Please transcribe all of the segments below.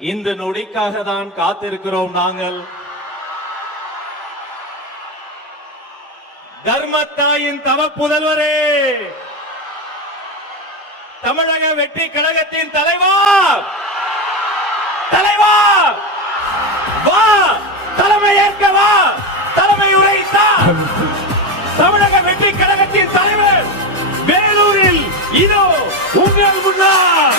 இந்த நொடிக்காக தான் காத்திருக்கிறோம் நாங்கள். தர்மத்தாயின் தவ புதல்வரே, தமிழக வெற்றி கழகத்தின் தலைவா, தலைவா வா, தலைமை ஏற்க வா, தலைமை உரைத்தா. தமிழக வெற்றி கழகத்தின் தலைவர் வேலூரில் இதோ உங்கள் முன்னால்.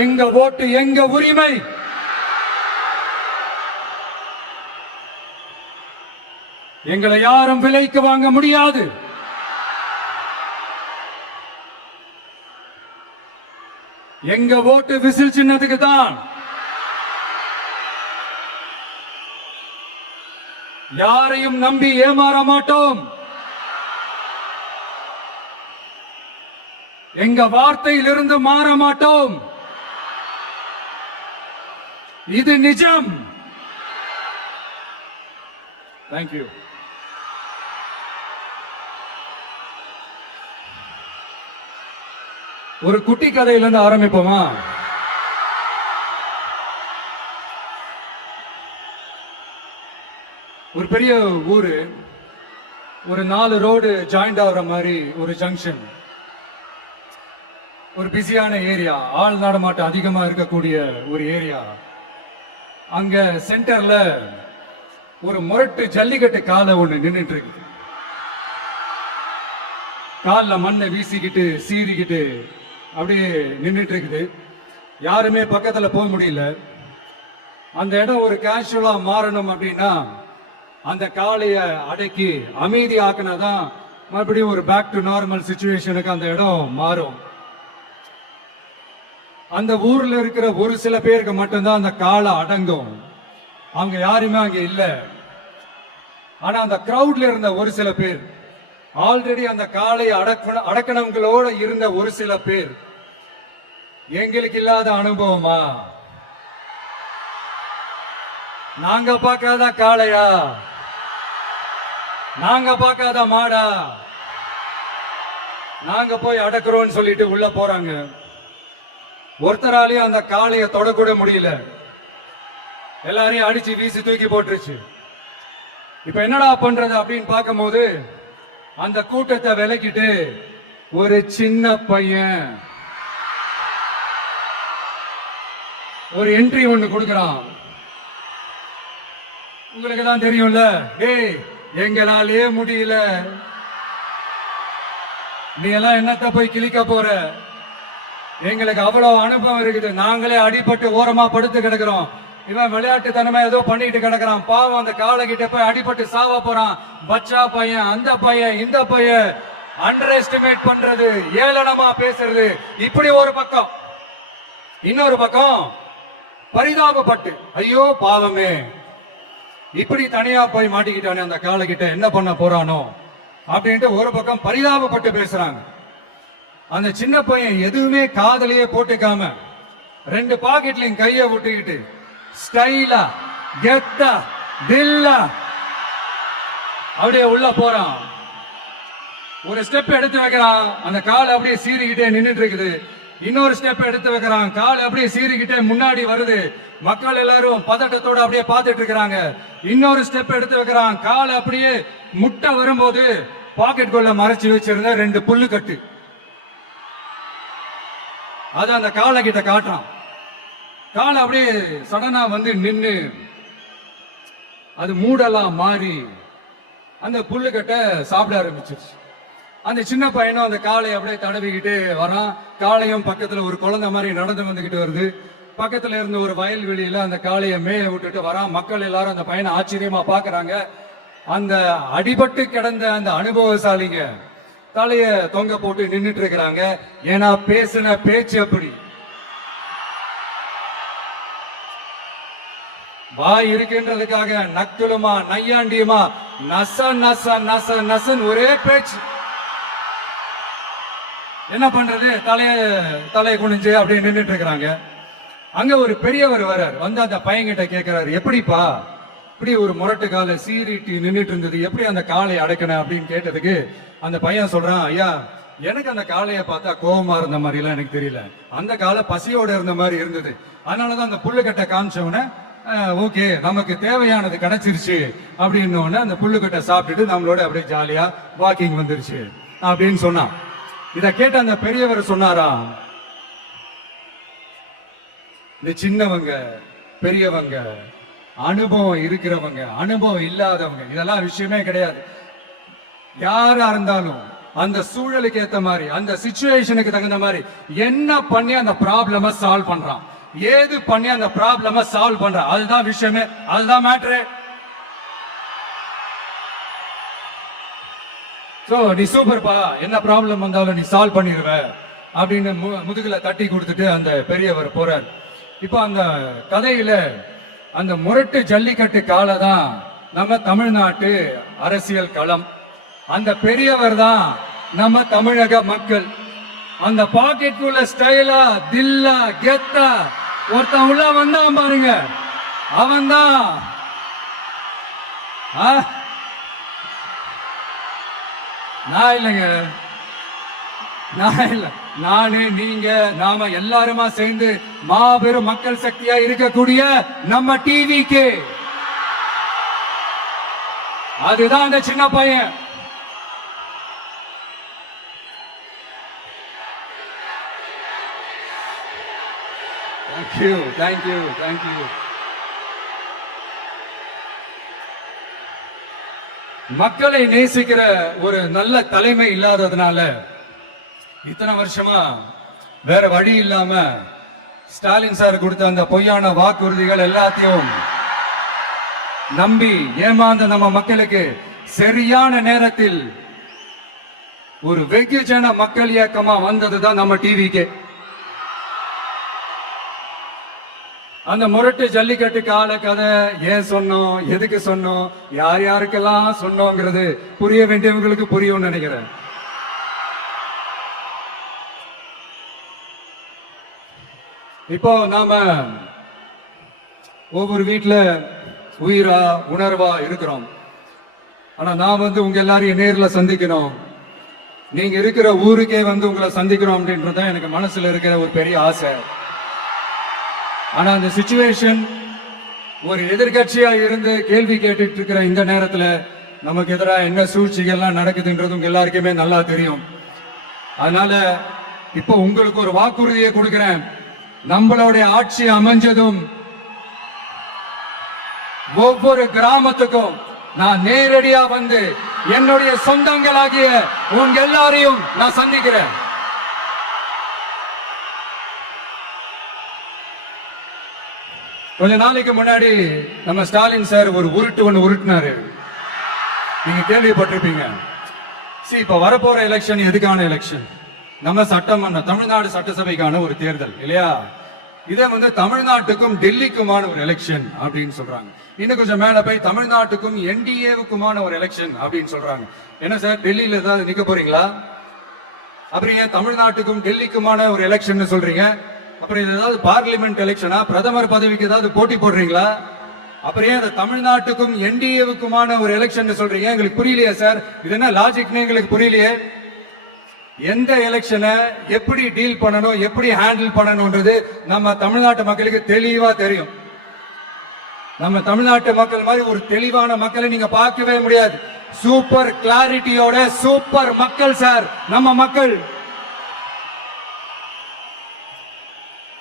எங்க ஓட்டு எங்க உரிமை. எங்களை யாரும் விலைக்கு வாங்க முடியாது. எங்க ஓட்டு விசில் சின்னத்துக்கு தான். யாரையும் நம்பி ஏமாற மாட்டோம். எங்க வார்த்தையிலிருந்து மாற மாட்டோம். இது நிஜம். தேங்க்யூ. ஒரு குட்டி கதையிலிருந்து ஆரம்பிப்போமா? ஒரு பெரிய ஊரு, ஒரு 4 ரோடு ஜாயிண்ட் ஆகுற மாதிரி ஒரு ஜங்ஷன், ஒரு பிஸியான ஏரியா, ஆள் நடமாட்டம் அதிகமா இருக்கக்கூடிய ஒரு ஏரியா. அங்க சென்டர்ல ஒரு முரட்டு ஜல்லிக்கட்டு காலை ஒண்ணு நின்றுட்டு இருக்கு. கால்ல மண்ணை வீசிக்கிட்டு சீறிக்கிட்டு அப்படியே நின்றுட்டு இருக்குது. யாருமே பக்கத்துல போக முடியல. அந்த இடம் ஒரு கேஷுவலா மாறணும் அப்படின்னா அந்த காளைய அடக்கி அமைதி ஆக்கினாதான் மறுபடியும் ஒரு பேக் டு நார்மல் சிச்சுவேஷனுக்கு அந்த இடம் மாறும். அந்த ஊர்ல இருக்கிற ஒரு சில பேருக்கு மட்டும்தான் அந்த காளை அடங்கும். அவங்க யாருமே அங்க இல்ல. ஆனா அந்த கிரௌட்ல இருந்த ஒரு சில பேர், ஆல்ரெடி அந்த காளையை அடக்கணவங்களோட இருந்த ஒரு சில பேர், எங்களுக்கு இல்லாத அனுபவமா? நாங்க பார்க்காத காளையா? நாங்க பார்க்காத மாடா? நாங்க போய் அடக்குறோம்னு சொல்லிட்டு உள்ள போறாங்க. ஒருத்தராலையும் அந்த காளையை தொடக்கூட முடியல. எல்லாரையும் அடிச்சு வீசி தூக்கி போட்டுருச்சு. இப்ப என்னடா பண்றது அப்படின்னு பார்க்கும்போது அந்த கூட்டத்தை விலக்கிட்டு ஒரு சின்ன பையன் ஒரு என்ட்ரி ஒண்ணு கொடுக்கறான். உங்களுக்கு தான் தெரியும்ல, டேய் எங்களாலே முடியல, நீ எல்லாம் என்னத்த போய் கிழிக்க போற? எங்களுக்கு அவ்வளவு அனுபவம் இருக்குது. நாங்களே அடிபட்டு ஓரமா படுத்து கிடக்கிறோம். இவன் விளையாட்டுத்தனமா ஏதோ பண்ணிட்டு கிடக்குறான். பாவம் அந்த காலை கிட்ட போய் அடிபட்டு சாவ போறான். பச்சா பையன், அந்த பையன், இந்த பையன், அண்டர் எஸ்டிமேட் பண்றது, ஏளனமா பேசுறது, இப்படி ஒரு பக்கம். இன்னொரு பக்கம் பரிதாபப்பட்டு, ஐயோ பாவமே, இப்படி தனியா போய் மாட்டிக்கிட்டானே அந்த காலை கிட்ட, என்ன பண்ண போறானோ அப்படின்ட்டு ஒரு பக்கம் பரிதாபப்பட்டு பேசுறாங்க. அந்த சின்ன பையன் எதுவுமே காதலையே போட்டுக்காம 2 பாக்கெட்லையும் கைய விட்டுக்கிட்டு ஸ்டைலா கெத்தா தில்லா அப்படியே உள்ள போறான். ஒரு ஸ்டெப் எடுத்து வைக்கிறான். அந்த காலை அப்படியே சீறிக்கிட்டே நின்றுட்டு இருக்குது. இன்னொரு ஸ்டெப் எடுத்து வைக்கிறான், கால் அப்படியே சீறிக்கிட்டே முன்னாடி வருது. மக்கள் எல்லாரும் பதட்டத்தோட அப்படியே பார்த்துட்டு இருக்கிறாங்க. இன்னொரு ஸ்டெப் எடுத்து வைக்கிறான், கால் அப்படியே முட்டை வரும்போது பாக்கெட்டுக்குள்ள மறைச்சு வச்சிருந்த 2 புல்லு கட்டு அது அந்த காலை கிட்ட காட்டுறான். காலை அப்படியே சடனா வந்து நின்னு அது மூடெல்லாம் மாறி அந்த புல்லுக்கட்டை சாப்பிட ஆரம்பிச்சிருச்சு. அந்த சின்ன பையனும் அந்த காளையை அப்படியே தடவிக்கிட்டு வரான். காளையும் பக்கத்துல ஒரு குழந்தை மாதிரி நடந்து வந்துகிட்டு வருது. பக்கத்துல இருந்த ஒரு வயல்வெளியில அந்த காளையை மேய விட்டுட்டு வரான். மக்கள் எல்லாரும் அந்த பையனை ஆச்சரியமா பாக்குறாங்க. அந்த அடிபட்டு கிடந்த அந்த அனுபவசாலிங்க தலைய தொங்க போட்டு நின்னுட்டு இருக்கிறாங்க. ஏன்னா பேசின பேச்சு அப்படி. வாய் இருக்கின்றதுக்காக நக்குலுமா நையாண்டியுமா நச நச நச நசன் ஒரே பேச்சு. என்ன பண்றது, தலையை குனிஞ்சு அப்படியே நின்றுட்டு இருக்கிறாங்க. அங்க ஒரு பெரியவர் வர்றார். வந்து அந்த பையன்கிட்ட கேட்கிறாரு, எப்படிப்பா இப்படி ஒரு முரட்டு காலை சீறிட்டு நின்றுட்டு இருந்தது, எப்படி அந்த காலை அடக்கணும் அப்படின்னு கேட்டதுக்கு அந்த பையன் சொல்றான், ஐயா எனக்கு அந்த காளையை பார்த்தா கோபமா இருந்த மாதிரி எல்லாம் எனக்கு தெரியல, அந்த காலை பசியோட இருந்த மாதிரி இருந்தது. அதனாலதான் அந்த புல்லுக்கட்டை காமிச்சவன ஓகே நமக்கு தேவையானது கிடைச்சிருச்சு அப்படின்னு அந்த புல்லுக்கட்டை சாப்பிட்டுட்டு நம்மளோட அப்படியே ஜாலியா வாக்கிங் வந்துருச்சு அப்படின்னு சொன்னான். இத கேட்ட அந்த பெரியவர் சொன்னாரா, இந்த சின்னவங்க பெரியவங்க அனுபவம் இருக்கிறவங்க அனுபவம் இல்லாதவங்க இதெல்லாம் விஷயமே கிடையாது. யாரா இருந்தாலும் அந்த சூழலுக்கு ஏத்த மாதிரி அந்த சிச்சுவேஷனுக்கு தகுந்த மாதிரி என்ன பண்ணி அந்த ப்ராப்ளம சால்வ் பண்றான், ஏது பண்ணி அந்த ப்ராப்ளம சால்வ் பண்றான், அதுதான் விஷயமே, அதுதான் மேட்ரு. சோ நீ சூப்பர்ப்பா, என்ன ப்ராப்ளம் வந்தாலும் நீ சால்வ் பண்ணிடுவ அப்படின்னு முதுகுல தட்டி கொடுத்துட்டு அந்த பெரியவர் போறார். இப்ப அந்த கதையில அந்த முரட்டு ஜல்லிக்கட்டு காலை தான் நம்ம தமிழ்நாட்டு அரசியல் களம். அந்த பெரியவர் தான் நம்ம தமிழக மக்கள். அந்த பாக்கெட்டுக்குள்ள ஸ்டைலா தில்லா கெத்தா ஒருத்தன் உள்ள வந்தான் பாருங்க, அவன் தான் நான் இல்லைங்க, நான் இல்ல, நானு நீங்க நாம எல்லாருமா சேர்ந்து மாபெரும் மக்கள் சக்தியா இருக்கக்கூடிய நம்ம டிவிக்கு, அதுதான் அந்த சின்ன பையன். Thank you. மக்களை நேசிக்கிற ஒரு நல்ல தலைமை இல்லாததுனால இத்தனை வருஷமா வேற வழி இல்லாம ஸ்டாலின் சார் கொடுத்த அந்த பொய்யான வாக்குறுதிகள் எல்லாத்தையும் நம்பி ஏமாந்த நம்ம மக்களுக்கு சரியான நேரத்தில் ஒரு வெகுஜன மக்கள் இயக்கமா வந்ததுதான் நம்ம டிவிக்கு. அந்த முரட்டு ஜல்லிக்கட்டு கால கதை ஏன் சொன்னோம், எதுக்கு சொன்னோம், யார் யாருக்கெல்லாம் சொன்னோங்கிறது புரிய வேண்டியவங்களுக்கு புரியும் நினைக்கிறேன். இப்போ நாம ஒவ்வொரு வீட்டுல உயிரா உணர்வா இருக்கிறோம். ஆனா நான் வந்து உங்க எல்லாரையும் நேர்ல சந்திக்கணும், நீங்க இருக்கிற ஊருக்கே வந்து உங்களை சந்திக்கணும் அப்படின்றதான் எனக்கு மனசுல இருக்கிற ஒரு பெரிய ஆசை. ஆனா அந்த சிச்சுவேஷன் ஒரு எதிர்கட்சியா இருந்து கேள்வி கேட்டுட்டு இருக்கிற இந்த நேரத்துல நமக்கு எதிராக என்ன சூழ்ச்சிகள்லாம் நடக்குதுன்றது உங்க எல்லாருக்குமே நல்லா தெரியும். அதனால இப்போ உங்களுக்கு ஒரு வாக்குறுதியை கொடுக்கிறேன், நம்மளுடைய ஆட்சி அமைஞ்சதும் ஒவ்வொரு கிராமத்துக்கும் நான் நேரடியா வந்து என்னுடைய சொந்தங்களாகிய உங்க எல்லாரையும் நான் சந்திக்கிறேன். கொஞ்ச நாளைக்கு முன்னாடி நம்ம ஸ்டாலின் சார் ஒரு உருட்டு ஒண்ணு உருட்டினாரு, நீங்க கேள்விப்பட்டிருப்பீங்க. இப்ப வரப்போற எலெக்ஷன் எதுக்கான எலெக்ஷன், நம்ம சட்டமன்ற தமிழ்நாடு சட்டசபைக்கான ஒரு தேர்தல் இல்லையா, இதை வந்து தமிழ்நாட்டுக்கும் டெல்லிக்குமான ஒரு எலெக்ஷன் அப்படின்னு சொல்றாங்க. இன்னும் கொஞ்சம் மேல போய் தமிழ்நாட்டுக்கும் என்டிஏவுக்குமான ஒரு எலெக்ஷன் அப்படின்னு சொல்றாங்க. என்ன சார் டெல்லியில ஏதாவது நிக்க போறீங்களா, அப்புறம் ஏன் தமிழ்நாட்டுக்கும் டெல்லிக்குமான ஒரு எலெக்ஷன் சொல்றீங்க, அப்புறம் இது ஏதாவது பார்லிமெண்ட் எலெக்ஷனா, பிரதமர் பதவிக்கு ஏதாவது போட்டி போடுறீங்களா, அப்புறம் ஏன் தமிழ்நாட்டுக்கும் என்டிஏவுக்குமான ஒரு எலெக்ஷன் சொல்றீங்க, எங்களுக்கு புரியலையே சார், இது என்ன லாஜிக்னு எங்களுக்கு புரியலையே. எந்த எலெக்ஷனை எப்படி டீல் பண்ணணும், எப்படி ஹேண்டில் பண்ணணும்ன்றது நம்ம தமிழ்நாட்டு மக்களுக்கு தெளிவா தெரியும். நம்ம தமிழ்நாட்டு மக்கள் மாதிரி ஒரு தெளிவான மக்களை நீங்க பார்க்கவே முடியாது. சூப்பர் கிளாரிட்டியோட சூப்பர் மக்கள் சார் நம்ம மக்கள்.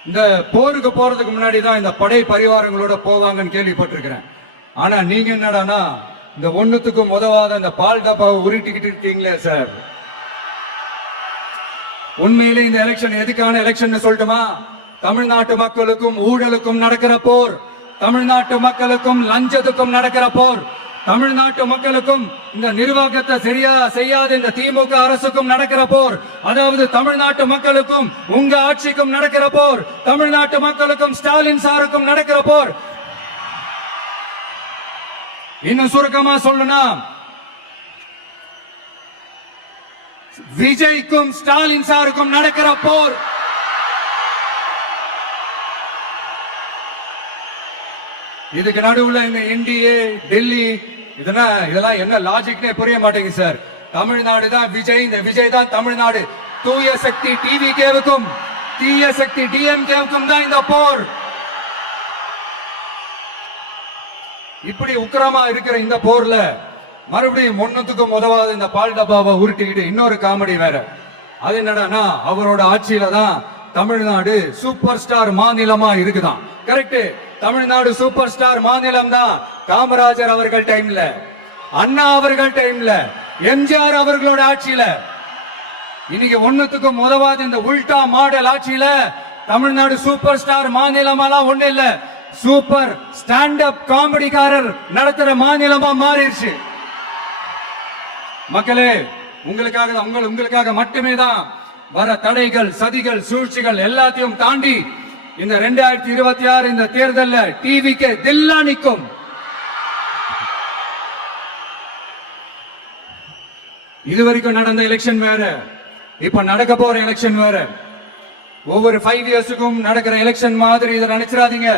இந்த போருக்கு போறதுக்கு முன்னாடி தான் இந்த படை பரிவாரங்களோட போவாங்கன்னு கேள்விப்பட்டிருக்கிறேன். ஆனா நீங்க என்னடானா இந்த ஒண்ணுத்துக்கும் உதவாத இந்த பால் டப்பாவை உருட்டிக்கிட்டு இருக்கீங்களே சார். உண்மையிலே இந்த எலெக்ஷன் எதுக்கான எலெக்ஷன் சொல்லட்டுமா? தமிழ்நாட்டு மக்களுக்கும் ஊழலுக்கும் நடக்கிற போர், தமிழ்நாட்டு மக்களுக்கும் லஞ்சத்துக்கும் நடக்கிற போர், தமிழ்நாட்டு மக்களுக்கும் இந்த நிர்வாகத்தை சரியா செய்யாத இந்த திமுக அரசுக்கும் நடக்கிற போர், அதாவது தமிழ்நாட்டு மக்களுக்கும் உங்க ஆட்சிக்கும் நடக்கிற போர், தமிழ்நாட்டு மக்களுக்கும் ஸ்டாலின் சாருக்கும் நடக்கிற போர். இன்னும் சுருக்கமா சொல்லணும்னா விஜய்க்கும் ஸ்டாலின் சாருக்கும் நடக்கிற போர். இதுக்கு நடுவுல இந்த என்டிஏ டெல்லி இதெல்லாம் என்ன லாஜிக்னே புரிய மாட்டேங்குது சார். தமிழ்நாடு தான் விஜய், இந்த விஜய் தான் தமிழ்நாடு. தூய சக்தி டிவிகேவுக்கும் தீய சக்தி டிஎம்கேவுக்கும் தான் இந்த போர். இப்படி உக்கிரமா இருக்கிற இந்த போர்ல மறுபடியும் ஒண்ணுத்துக்கும் உதவாத இந்த பால் டப்பாவை உருட்டிக்கிட்டு இன்னொரு காமெடி வேற. அது என்னடானா அவரோட ஆட்சியில தான் தமிழ்நாடு சூப்பர் ஸ்டார் மாநிலமா இருக்குதான். கரெக்ட், தமிழ்நாடு சூப்பர் ஸ்டார் மாநிலம் தான். காமராஜர் அவர்கள் டைம்ல, அண்ணா அவர்கள் டைம்ல, எம்ஜிஆர் அவர்களோட ஆட்சியில. இன்னைக்கு ஒண்ணுத்துக்கும் உதவாத இந்த உல்டா மாடல் ஆட்சியில தமிழ்நாடு சூப்பர் ஸ்டார் மாநிலமெல்லாம் ஒண்ணு இல்ல, சூப்பர் ஸ்டாண்ட் அப் காமெடிக்காரர் நடத்துற மாநிலமா மாறிடுச்சு. மக்களே, உங்களுக்காக மட்டுமே தான் வர தடைகள், சதிகள், சூழ்ச்சிகள் எல்லாத்தையும் தாண்டி இந்த 2026 இந்த தேர்தலில் டிவிக்கு தில்லா நிற்கும். இதுவரைக்கும் நடந்த எலெக்ஷன் வேற, இப்ப நடக்க போற எலெக்ஷன் வேற. ஒவ்வொரு 5 இயர்ஸுக்கும் நடக்கிற எலெக்ஷன் மாதிரி இதை நினைச்சிடாதீங்க.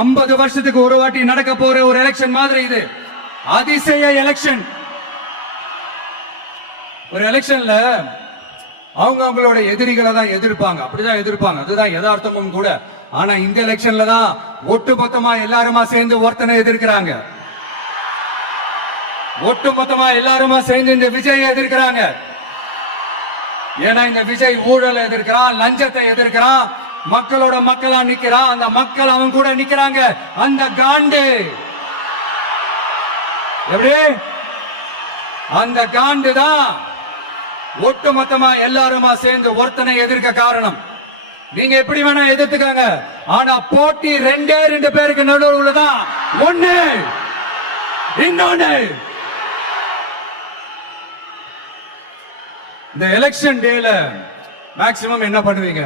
50 வருஷத்துக்கு ஒரு வாட்டி நடக்க போற ஒரு எலெக்ஷன் மாதிரி இது. அதிசய எலெக்ஷன். ஒரு எலெக்ஷன்ல அவங்களோட எதிரிகளை தான் எதிர்ப்பாங்க, அப்படிதான் எதிர்ப்பாங்க, அதுதான் யதார்த்தமும் கூட. ஆனா இந்த எலெக்ஷன்ல தான் ஒட்டுமொத்தமா எல்லாருமா சேர்ந்து ஒருத்தனை எதிர்க்கிறாங்க. ஒட்டுமொத்தமா எல்லாருமா சேர்ந்து இந்த விஜயை எதிர்க்கிறாங்க. ஏன்னா இந்த விஜய் ஊழலை எதிர்க்கிறான், லஞ்சத்தை எதிர்க்கிறான், மக்களோட மக்களா நிக்கிறான். அந்த மக்கள் அவன் கூட நிக்கிறாங்க. அந்த காண்டு எப்படி அந்த காண்டு தான் ஒட்டுமொத்தமா எல்லாருமா சேர்ந்து ஒருத்தனை எதிர்க்க காரணம். நீங்க எப்படி வேணா எதிர்த்துக்காங்க, ஆனா போட்டி 2 பேருக்கு நடுவுல தான். ஒண்ணு இன்னொன்னு. இந்த எலெக்ஷன் டேல மேக்சிமம் என்ன பண்ணுவீங்க?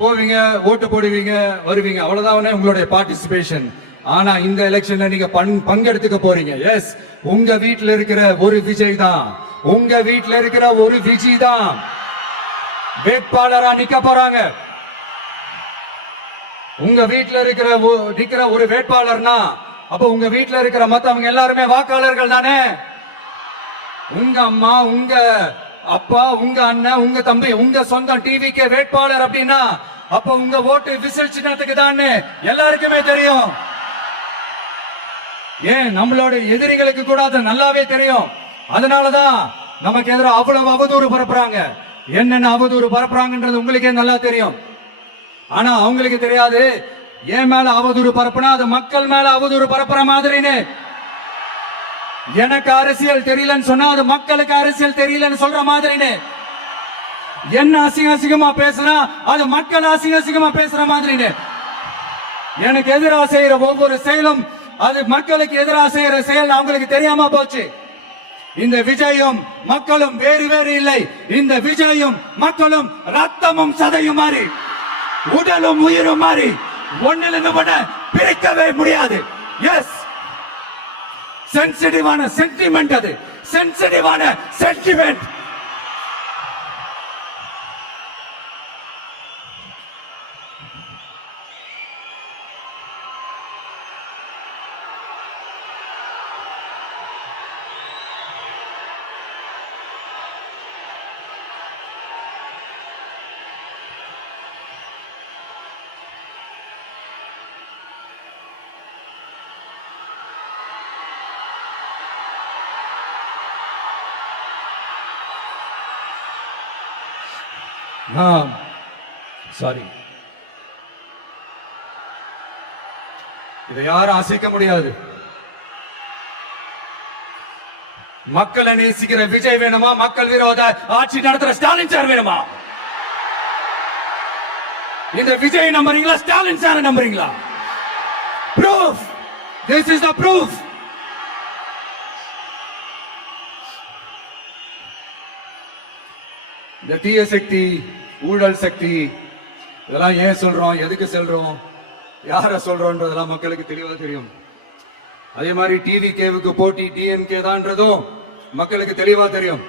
போவீங்க, ஓட்டு போடுவீங்க, வருவீங்க, அவ்வளவுதான் உங்களுடைய பார்ட்டிசிபேஷன். ஆனா இந்த எலெக்ஷன்ல நீங்க பங்கெடுத்துக்க போறீங்க. எஸ், உங்க வீட்டுல இருக்கிற ஒரு விஜய் தான், உங்க வீட்டுல இருக்கிற ஒரு விஜய் தான் வேட்பாளரா நிக்க போறாங்க. உங்க வீட்டுல இருக்கிற ஒரு வேட்பாளர்னா அப்ப உங்க வீட்டுல இருக்கிற மத்தவங்க எல்லாருமே வாக்காளர்கள் தானே. உங்க அம்மா, உங்க அப்பா, உங்க அண்ணன், உங்க தம்பி, உங்க சொந்தம் டிவிக்கு வேட்பாளர் அப்படின்னா அப்ப உங்க ஓட்டு விசில் சின்னத்துக்கு தான் எல்லாருக்குமே தெரியும். ஏன் நம்மளோட எதிரிகளுக்கு கூட அது நல்லாவே தெரியும். அதனாலதான் நமக்கு எதிராக அவ்வளவு அவதூறு பரப்புறாங்க. என்னென்ன அவதூறு பரப்புறாங்கன்றது உங்களுக்கே நல்லா தெரியும். ஆனா அவங்களுக்கு தெரியாது ஏன் மேல அவதூறு பரப்புனா அது மக்கள் மேல அவதூறு பரப்புற மாதிரின்னு. எனக்கு அரசியல் தெரியலன்னு சொன்னா அது மக்களுக்கு அரசியல் தெரியலன்னு சொல்ற மாதிரின்னு. என்ன அசிங்கமா பேசுனா அது மக்கள் அசிங்கமா பேசுற மாதிரின்னு. எனக்கு எதிராக செய்யற ஒவ்வொரு செயலும் அது மக்களுக்கு எதிராக செய்யற செயல் அவங்களுக்கு தெரியாம போச்சு. இந்த விஜயும் மக்களும் வேறு வேறு இல்லை. இந்த விஜயும் மக்களும் ரத்தமும் சதையும் மாறி, உடலும் உயிரும் மாறி ஒன்னிலிருந்து பண்ண பிரிக்கவே முடியாது. எஸ், சென்சிட்டிவான சென்டிமெண்ட், அது சென்சிட்டிவான சென்டிமெண்ட். சாரி, இதை யாரும் அசைக்க முடியாது. மக்களை நேசிக்கிற விஜய் வேணுமா, மக்கள் விரோத ஆட்சி நடத்துற ஸ்டாலின் சார் வேணுமா? இந்த விஜய் நம்புறீங்களா, ஸ்டாலின் சார் நம்புறீங்களா? Proof, this is the proof. இந்த தீய சக்தி, ஊழல் சக்தி, இதெல்லாம் ஏன் சொல்றோம், எதுக்கு சொல்றோம், யார சொல்றோம்ன்றதெல்லாம் மக்களுக்கு தெளிவா தெரியும். அதே மாதிரி டிவி கேவுக்கு போட்டி டிஎம்கே தான்றதும் மக்களுக்கு தெளிவா தெரியும்.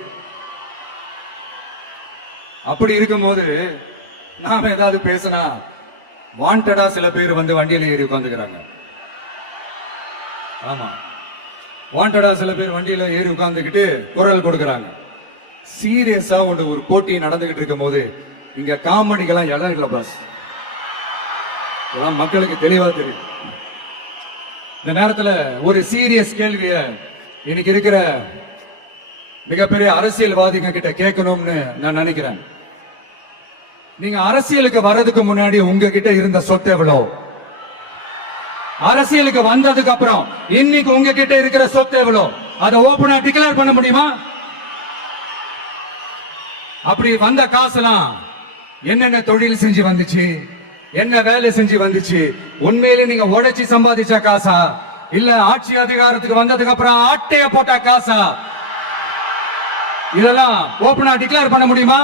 அப்படி இருக்கும்போது நாம ஏதாவது பேசினா வாண்டடா சில பேர் வந்து வண்டியில ஏறி உட்கார்ந்துக்கிறாங்க. ஆமா, வாண்டடா சில பேர் வண்டியில ஏறி உட்கார்ந்துக்கிட்டு குரல் கொடுக்கறாங்க. சீரியஸா ஒரு போட்டி நடந்துகிட்டு இருக்கும் போது இங்க காமெடிக்கெல்லாம் இடம் இல்ல பாஸ். இதெல்லாம் மக்களுக்கு தெளிவா தெரியும். இந்த நேரத்துல ஒரு சீரியஸ் கேள்விய இன்னைக்கு இருக்கிற மிகப்பெரிய அரசியல்வாதிங்க கிட்ட கேட்கணும்னு நான் நினைக்கிறேன். நீங்க அரசியலுக்கு வர்றதுக்கு முன்னாடி உங்ககிட்ட இருந்த சொத்து எவ்வளவு? அரசியலுக்கு வந்ததுக்கு அப்புறம் இன்னைக்கு உங்ககிட்ட இருக்கிற சொத்து எவ்வளவு? அதை ஓபனா டிக்ளேர் பண்ண முடியுமா? அப்படி வந்த காசுலாம் என்னென்ன தொழில் செஞ்சு வந்துச்சு, என்ன வேலை செஞ்சு வந்துச்சு, உண்மையிலே நீங்க உழைச்சி சம்பாதிச்ச காசா, இல்ல ஆட்சி அதிகாரத்துக்கு வந்ததுக்கு அப்புறம் ஆட்டைய போட்ட காசா? இதெல்லாம் ஓபனா டிக்ளேர் பண்ண முடியுமா?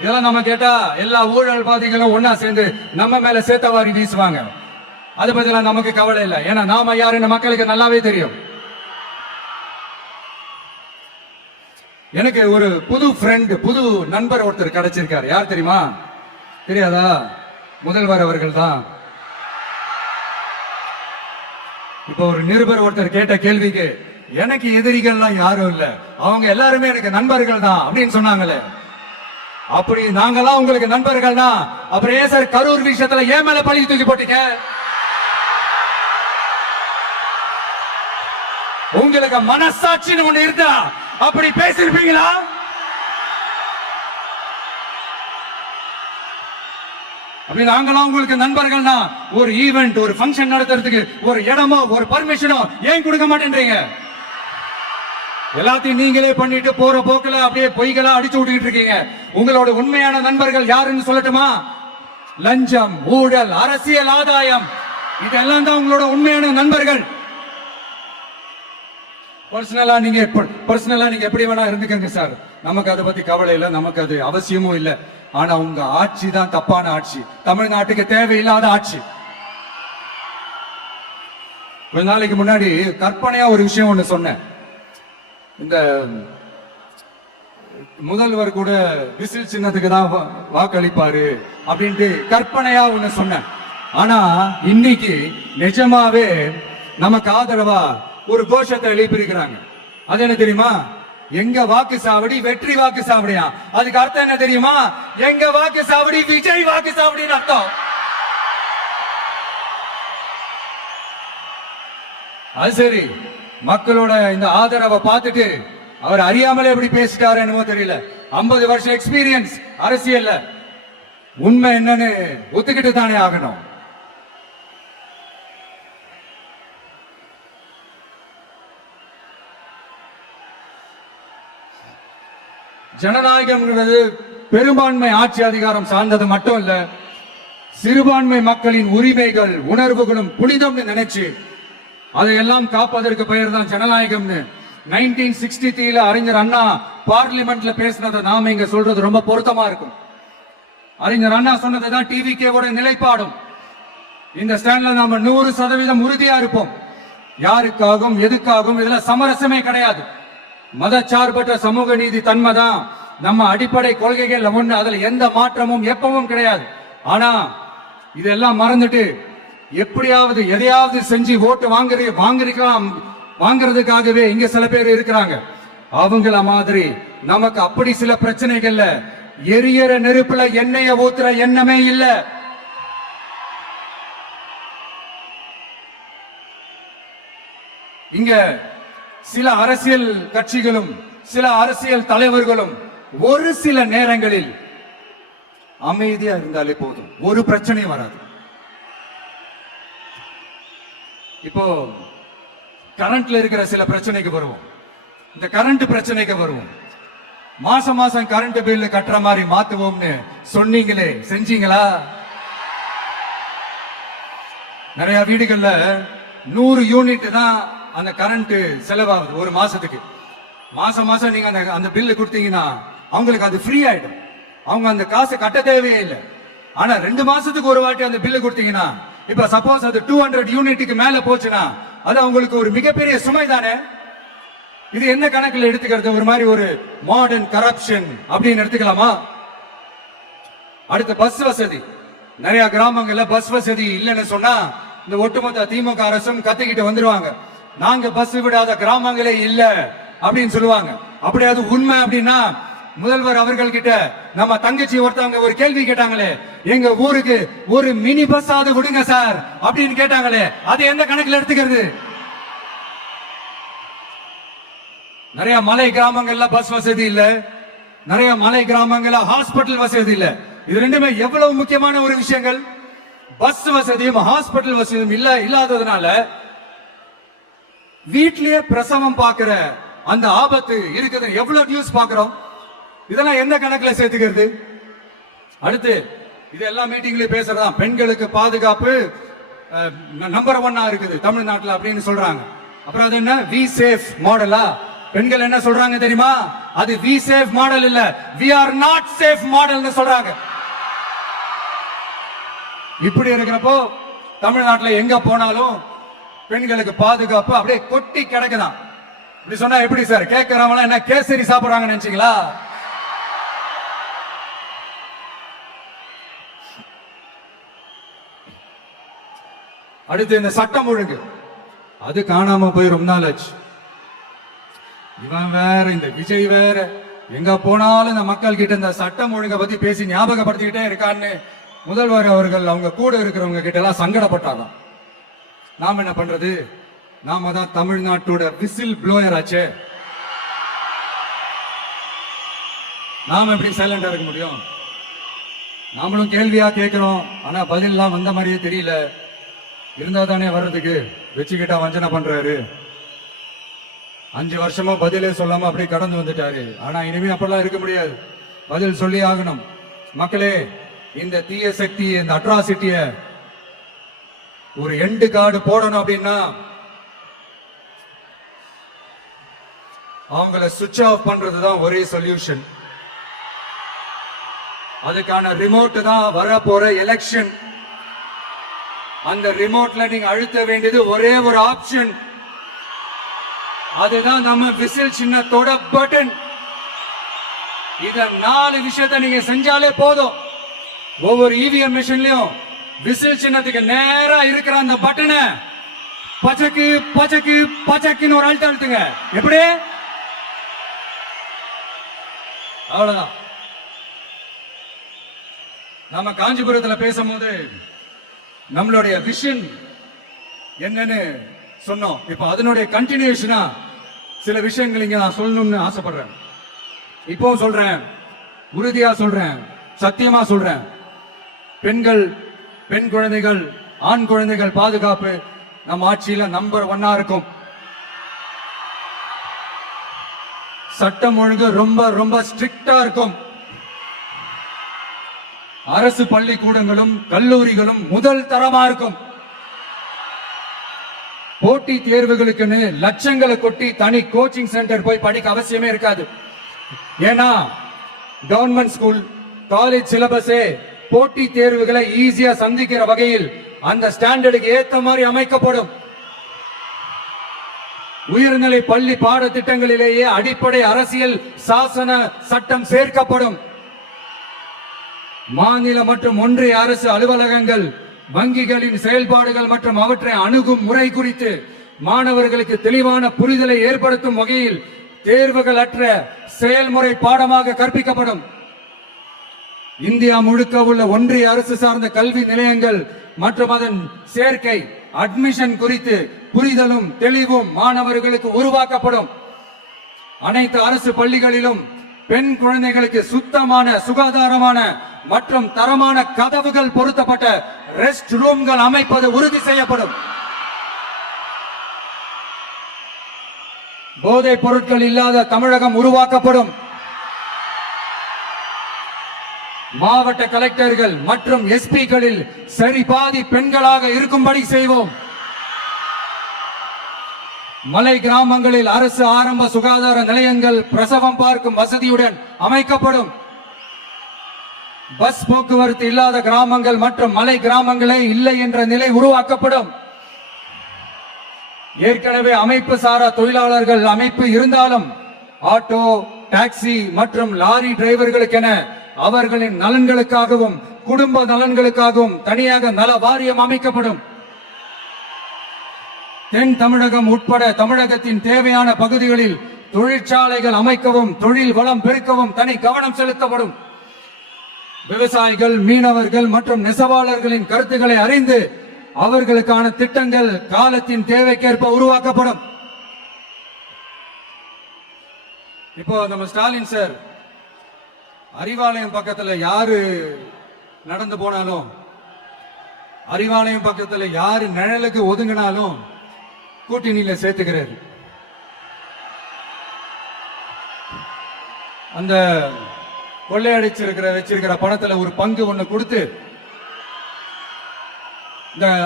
இதெல்லாம் நம்ம கேட்டா எல்லா ஊழல்வாதிகளும் ஒன்னா சேர்ந்து நம்ம மேல சேத்தவாரி வீசுவாங்க. அது பத்திலாம் நமக்கு கவலை இல்லை. ஏன்னா நாம யாருன்னு மக்களுக்கு நல்லாவே தெரியும். எனக்கு ஒரு புது ஃப்ரெண்ட், புது நண்பர் ஒருத்தர் கிடைச்சிருக்காரு. யார் தெரியுமா? தெரியாதா? முதல்வர் அவர்கள் தான். இப்ப ஒரு நிருபர் ஒருத்தர் கேட்ட கேள்விக்கு எனக்கு எதிரிகள்லாம் யாரும் இல்ல, அவங்க எல்லாருமே எனக்கு நண்பர்கள் தான் அப்படின்னு சொன்னாங்களே. அப்படி நாங்கெல்லாம் உங்களுக்கு நண்பர்கள்னா அப்புறம் ஏன் சார் கரூர் விஷயத்துல ஏன் மேல பழி தூக்கி போட்டீங்க? உங்களுக்கு மனசாட்சின்னு ஒண்ணு இருந்தா அப்படி பேசிருப்பீங்களா? அப்படி நாங்களாம் உங்களுக்கு நண்பர்கள்னா ஒரு ஈவென்ட், ஒரு ஃபங்க்ஷன் நடத்துறதுக்கு ஒரு இடமோ ஒரு பர்மிஷனோ ஏன் கொடுக்க மாட்டேன்றீங்க? எல்லாத்தையும் நீங்களே பண்ணிட்டு போற போக்குல அப்படியே பொய்களா அடிச்சு விட்டுக்கிட்டு இருக்கீங்க. உங்களோட உண்மையான நண்பர்கள் யாருன்னு சொல்லட்டுமா? லஞ்சம், ஊழல், அரசியல் ஆதாயம், இதெல்லாம் தான் உங்களோட உண்மையான நண்பர்கள். பர்சனலா நீங்க எப்படி வேணா இருந்துக்கங்க சார், நமக்கு அதை பத்தி கவலை இல்லை, நமக்கு அது அவசியமும் இல்லை. ஆனா உங்க ஆட்சி தான் தப்பான ஆட்சி, தமிழ்நாட்டுக்கு தேவையில்லாத ஆட்சி. கொஞ்ச நாளைக்கு முன்னாடி கற்பனையா ஒரு விஷயம் ஒண்ணு சொன்னேன். இந்த முதல்வர் கூட விசில் சின்னத்துக்கு தான் வாக்களிப்பாரு அப்படின்ட்டு கற்பனையா ஒண்ணு சொன்னேன். ஆனா இன்னைக்கு நிஜமாவே நமக்கு ஆதரவா ஒரு கோஷத்தை எழுப்பியிருக்கிறாங்க. அது என்ன தெரியுமா? எங்க வாக்கு சாவடி வெற்றி வாக்கு சாவடியா. அதுக்கு அர்த்தம் என்ன தெரியுமா? எங்க வாக்கு சாவடி விஜய் வாக்கு சாவடின்னு அர்த்தம். அது சரி, மக்களோட இந்த ஆதரவை பார்த்துட்டு அவர் அறியாமலே எப்படி பேசிட்டாரு என்னமோ தெரியல. 50 வருஷம் எக்ஸ்பீரியன்ஸ் அரசியல்ல, உண்மை என்னன்னு ஒத்துக்கிட்டு தானே ஆகணும். ஜனநாயகம்ங்கிறது பெரும்பான்மை ஆட்சி அதிகாரம் சார்ந்தது மட்டும் இல்ல, சிறுபான்மை மக்களின் உரிமைகள் உணர்வுகளும் புனிதம்னு நினைச்சு அதையெல்லாம் காப்பதற்கு பெயர் தான் ஜனநாயகம்னு 1963 அறிஞர் அண்ணா பார்லிமெண்ட்ல பேசினதை நாம இங்க சொல்றது ரொம்ப பொருத்தமா இருக்கும். அறிஞர் அண்ணா சொன்னதுதான் டிவிகேவோட நிலைப்பாடும். இந்த ஸ்டாண்ட்ல நாம 100% உறுதியா இருப்போம். யாருக்காகவும் எதுக்காகவும் இதுல சமரசமே கிடையாது. மதச்சார்பற்ற சமூக நீதி தன்மை தான் நம்ம அடிப்படை கொள்கைகள் ஒண்ணு, அதுல எந்த மாற்றமும் எப்பவும் கிடையாது. ஆனா இதெல்லாம் மறந்துட்டு எப்படியாவது எதையாவது செஞ்சு ஓட்டு வாங்குறதுக்காகவே இங்க சில பேர் இருக்கிறாங்க. அவங்கள மாதிரி நமக்கு அப்படி சில பிரச்சனைகள்ல எரியற நெருப்புல எண்ணெய ஊத்துற எண்ணமே இல்ல. இங்க சில அரசியல் கட்சிகளும் சில அரசியல் தலைவர்களும் ஒரு சில நேரங்களில் அமைதியா இருந்தாலே போதும், ஒரு பிரச்சனையும் வராது. இப்போ கரண்ட்ல இருக்கிற சில பிரச்சனைக்கு வருவோம். இந்த கரண்ட் பிரச்சனைக்கு வருவோம். மாசம் மாசம் கரண்ட் பில் கட்டுற மாதிரி மாத்துவோம்னு சொன்னீங்களே, செஞ்சீங்களா? நிறைய வீடுகள்ல 100 யூனிட் தான் அந்த கரண்ட் செலவாகுது ஒரு மாசத்துக்கு. மாசம் மாசம் நீங்க அந்த பில்லு கொடுத்தீங்கன்னா அவங்களுக்கு அது ஃப்ரீ ஆயிடும். அவங்க அந்த காசு கட்ட தேவையே இல்லை. ஆனா 2 மாசத்துக்கு ஒரு வாட்டி அந்த பில்லு கொடுத்தீங்கன்னா, இப்ப சப்போஸ் அது 200 யூனிட்டுக்கு மேல போச்சுன்னா அது அவங்களுக்கு ஒரு மிகப்பெரிய சுமை தானே. இது என்ன கணக்குல எடுத்துக்கிறது? ஒரு மாதிரி ஒரு மாடர்ன் கரப்ஷன் அப்படின்னு எடுத்துக்கலாமா? அடுத்து பஸ் வசதி. நிறைய கிராமங்கள்ல பஸ் வசதி இல்லைன்னு சொன்னா இந்த ஒட்டுமொத்த திமுக அரசும் கத்திக்கிட்டு வந்துருவாங்க. நாங்க பஸ் விடாத கிராமங்களே இல்ல அப்படின்னு சொல்லுவாங்க. அப்படி அது உண்மை அப்படின்னா முதல்வர் அவர்கள் கிட்ட நம்ம தங்கச்சி ஒருத்தவங்க ஒரு கேள்வி கேட்டாங்களே, எங்க ஊருக்கு ஒரு மினி பஸ் ஆவது விடுங்க சார் அப்படின்னு கேட்டாங்களே, அது எந்த கணக்குல எடுத்துக்கிறது? நிறைய மலை கிராமங்கள்ல பஸ் வசதி இல்ல, நிறைய மலை கிராமங்கள்ல ஹாஸ்பிட்டல் வசதி இல்ல. இது ரெண்டுமே எவ்வளவு முக்கியமான ஒரு விஷயங்கள். பஸ் வசதியும் ஹாஸ்பிட்டல் வசதியும் இல்லாததுனால வீட்லயே பிரசவம் பார்க்கிற அந்த ஆபத்து இருக்குது. எவ்வளவு நியூஸ் பார்க்கிறோம். இதெல்லாம் எந்த கணக்குல சேர்த்துக்கிறது? அடுத்து இது எல்லா மீட்டிங்லயும் பேசுறதா பெண்களுக்கு பாதுகாப்பு நம்பர் 1 இருக்குது தமிழ்நாட்டுல அப்படின்னு சொல்றாங்க. அப்புறம் அது என்ன வி சேஃப் மாடலா? பெண்கள் என்ன சொல்றாங்க தெரியுமா? அது வி சேஃப் மாடல் இல்ல, we are not safe model சொல்றாங்க. இப்படி இருக்கிறப்போ தமிழ்நாட்டில் எங்க போனாலும் பெண்களுக்கு பாதுகாப்பு அப்படியே கொட்டி கிடக்குதான். இப்படி சொன்னா எப்படி சார்? கேட்கறவங்க என்ன கேசரி சாப்பிடுறாங்க நினைச்சீங்களா? அடுத்து இந்த சட்டம் ஒழுங்கு, அது காணாம போய் ரொம்ப நாள் ஆச்சு. இவன் வேற, இந்த விஜய் வேற, எங்க போனாலும் இந்த மக்கள் கிட்ட இந்த சட்டம் ஒழுங்கை பத்தி பேசி ஞாபகப்படுத்திக்கிட்டே இருக்கான்னு முதல்வர் அவர்கள் அவங்க கூட இருக்கிறவங்க கிட்ட எல்லாம் சங்கடப்பட்டாங்க. நாம என்ன பண்றது? நாம தான் தமிழ்நாட்டோட விசில் ப்ளோயர் ஆச்சே. நாம எப்படி சைலண்டா இருக்க முடியும்? நாமளும் கேள்வியா கேட்கிறோம், ஆனா பதில் எல்லாம் வந்த மாதிரியே தெரியல. இருந்தா தானே வர்றதுக்கு. வச்சுக்கிட்டா வஞ்சனை பண்றாரு. 5 வருஷமா பதிலே சொல்லாம அப்படியே கடந்து வந்துட்டாரு. ஆனா இனிமே அப்பெல்லாம் இருக்க முடியாது, பதில் சொல்லி ஆகணும். மக்களே, இந்த தீய சக்தி, இந்த அட்ராசிட்டிய ஒரு எண்டு கார்டு போடணும் அப்படின்னா அவங்கள சுவிட்ச் ஆஃப் பண்றதுதான் ஒரே சொல்யூஷன். அதுக்கான ரிமோட் தான் வரப்போற எலெக்ஷன். அந்த ரிமோட்ல நீங்க அழுத்த வேண்டியது ஒரே ஒரு ஆப்ஷன், அதுதான் நம்ம விசில் சின்னத்தோட பட்டன். இத 4 விஷயத்தை நீங்க செஞ்சாலே போதும். ஒவ்வொரு இவிஎம் மிஷின்லயும் விசில் சின்னத்துக்கு நேரா இருக்கிற அந்த பட்டனை பச்சக்கு பச்சக்கு பச்சக்குன்னு ஒரு அழுத்த அழுத்துங்க. எப்படி? அவ்வளவுதான். நம்ம காஞ்சிபுரத்துல பேசும்போது நம்மளுடைய விஷன் என்னன்னு சொன்னோம். இப்ப அதனுடைய கண்டினியூஷனா சில விஷயங்கள் இங்க நான் சொல்லணும்னு ஆசைப்படுறேன். இப்போ சொல்றேன், உறுதியா சொல்றேன், சத்தியமா சொல்றேன். பெண்கள், பெண் குழந்தைகள், ஆண் குழந்தைகள் பாதுகாப்பு நம்ம ஆட்சியில நம்பர் 1 இருக்கும். சட்டம் ஒழுங்கு ரொம்ப ரொம்ப ஸ்ட்ரிக்டா இருக்கும். அரசு பள்ளிக்கூடங்களும் கல்லூரிகளும் முதல் தரமா இருக்கும். போட்டி தேர்வுகளுக்குன்னு லட்சங்களை கொட்டி தனி கோச்சிங் சென்டர் போய் படிக்க அவசியமே இருக்காது. ஏன்னா கவர்மெண்ட் ஸ்கூல், காலேஜ் சிலபஸே போட்டி தேர்வுகளை ஈஸியா சந்திக்கிற வகையில் அந்த ஸ்டாண்டர்டுக்கு ஏத்த மாதிரி அமைக்கப்படும். உயர்நிலை பள்ளி பாடத்திட்டங்களிலேயே அடிப்படை அரசியல் சாசன சட்டம் சேர்க்கப்படும். மாநில மற்றும் ஒன்றிய அரசு அலுவலகங்கள், வங்கிகளின் செயல்பாடுகள் மற்றும் அவற்றை அணுகும் முறை குறித்து மாணவர்களுக்கு தெளிவான புரிதலை ஏற்படுத்தும் வகையில் தேர்வுகள் அற்ற செயல்முறை பாடமாக கற்பிக்கப்படும். இந்தியா முழுக்க உள்ள ஒன்றிய அரசு சார்ந்த கல்வி நிலையங்கள் மற்றும் அதன் சேர்க்கை அட்மிஷன் குறித்து புரிதலும் தெளிவும் மாணவர்களுக்கு உருவாக்கப்படும். அனைத்து அரசு பள்ளிகளிலும் பெண் குழந்தைகளுக்கு சுத்தமான சுகாதாரமான மற்றும் தரமான கதவுகள் பொருத்தப்பட்ட ரெஸ்ட் ரூம்கள் அமைப்பது உறுதி செய்யப்படும். போதைப் பொருட்கள் இல்லாத தமிழகம் உருவாக்கப்படும். மாவட்ட கலெக்டர்கள் மற்றும் எஸ்பிகளில் சரி பாதி பெண்களாக இருக்கும்படி செய்வோம். மலை கிராமங்களில் அரசு ஆரம்ப சுகாதார நிலையங்கள் பிரசவம் பார்க்கும் வசதியுடன் அமைக்கப்படும். பஸ் போக்குவரத்து இல்லாத கிராமங்கள் மற்றும் மலை கிராமங்களே இல்லை என்ற நிலை உருவாக்கப்படும். ஏற்கனவே அமைப்பு சாரா தொழிலாளர்கள் அமைப்பு இருந்தாலும் ஆட்டோ, டாக்ஸி மற்றும் லாரி டிரைவர்களுக்கென அவர்களின் நலன்களுக்காகவும் குடும்ப நலன்களுக்காகவும் தனியாக நல வாரியம் அமைக்கப்படும். தென் தமிழகம் உட்பட தமிழகத்தின் தேவையான பகுதிகளில் தொழிற்சாலைகள் அமைக்கவும் தொழில் வளம் பெருக்கவும் தனி கவனம் செலுத்தப்படும். விவசாயிகள், மீனவர்கள் மற்றும் நெசவாளர்களின் கருத்துக்களை அறிந்து அவர்களுக்கான திட்டங்கள் காலத்தின் தேவைக்கேற்ப உருவாக்கப்படும். இப்போ நம்ம ஸ்டாலின் சார் அறிவாலயம் பக்கத்துல யாரு நடந்து போனாலும், அறிவாலயம் பக்கத்துல யாரு நிழலுக்கு ஒதுங்கினாலும் கூட்டணியில சேர்த்துக்கிறாரு. அந்த வச்சிருக்கிற பணத்துல ஒரு பங்கு ஒண்ணு கொடுத்து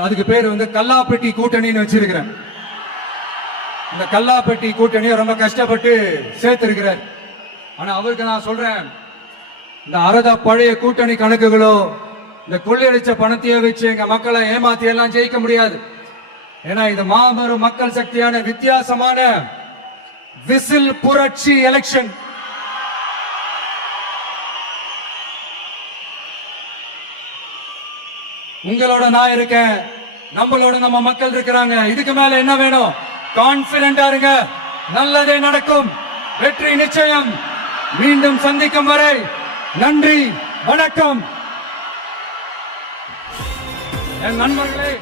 அதுக்கு பேர் கல்லாப்பெட்டி கூட்டணின்னு வச்சிருக்கிறேன். இந்த கல்லாப்பெட்டி கூட்டணியை ரொம்ப கஷ்டப்பட்டு சேர்த்திருக்கிறார். ஆனா அவருக்கு நான் சொல்றேன், இந்த அறத பழைய கூட்டணி கணக்குகளோ இந்த கொள்ளையடிச்ச பணத்தையோ வச்சு எங்க மக்களை ஏமாத்தி எல்லாம் ஜெயிக்க முடியாது. ஏன்னா இது மாபெரும் மக்கள் சக்தியான வித்தியாசமான விசில் புரட்சி எலெக்ஷன். உங்களோட நான் இருக்கேன், நம்மளோட நம்ம மக்கள் இருக்கிறாங்க. இதுக்கு மேல என்ன வேணும்? கான்பிடென்டா இருங்க, நல்லதே நடக்கும், வெற்றி நிச்சயம். மீண்டும் சந்திக்கும் வரை நன்றி, வணக்கம். என் நண்பர்களே,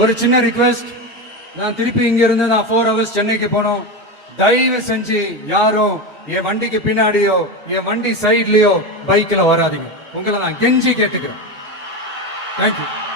ஒரு சின்ன ரிக்வெஸ்ட். நான் திருப்பி இங்க இருந்து 4 hours சென்னைக்கு போனோம். தயவு செஞ்சு யாரும் என் வண்டிக்கு பின்னாடியோ என் வண்டி சைட்லயோ பைக்ல வராதீங்க. உங்களை நான் கெஞ்சி கேட்டுக்கிறேன். Thank you.